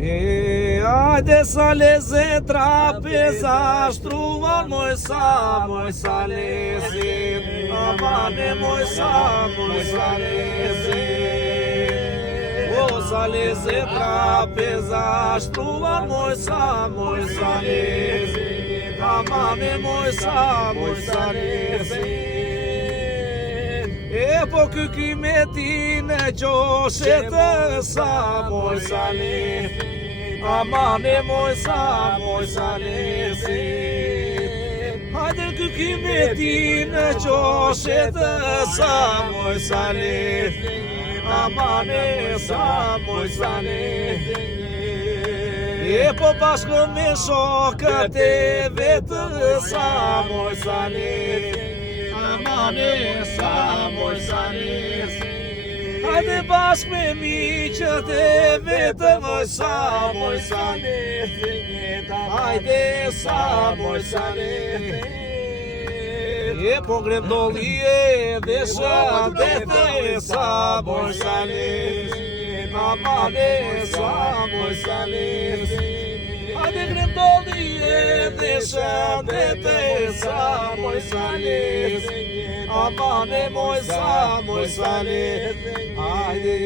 Ajde sa leze trapeza, shtruan moj sa leze, amane moj sa leze. O sa leze trapeza, shtruan moj sa leze, amane moj sa leze. E po kykymetin e qoshet sa leze, amane moj sa leze. Hajde kykymetin e qoshet sa leze, amane sa leze. E po bashkë me shokët e vetë sa leze, amane sa leze. Hajde bashkë me miqët e vetëm sa leze, hajde sa leze. E po grem dolli dhe shëndete sa leze, amane sa leze. Hajde grem dolli dhe shëndete sa leze, amane moj sa leze. Hajde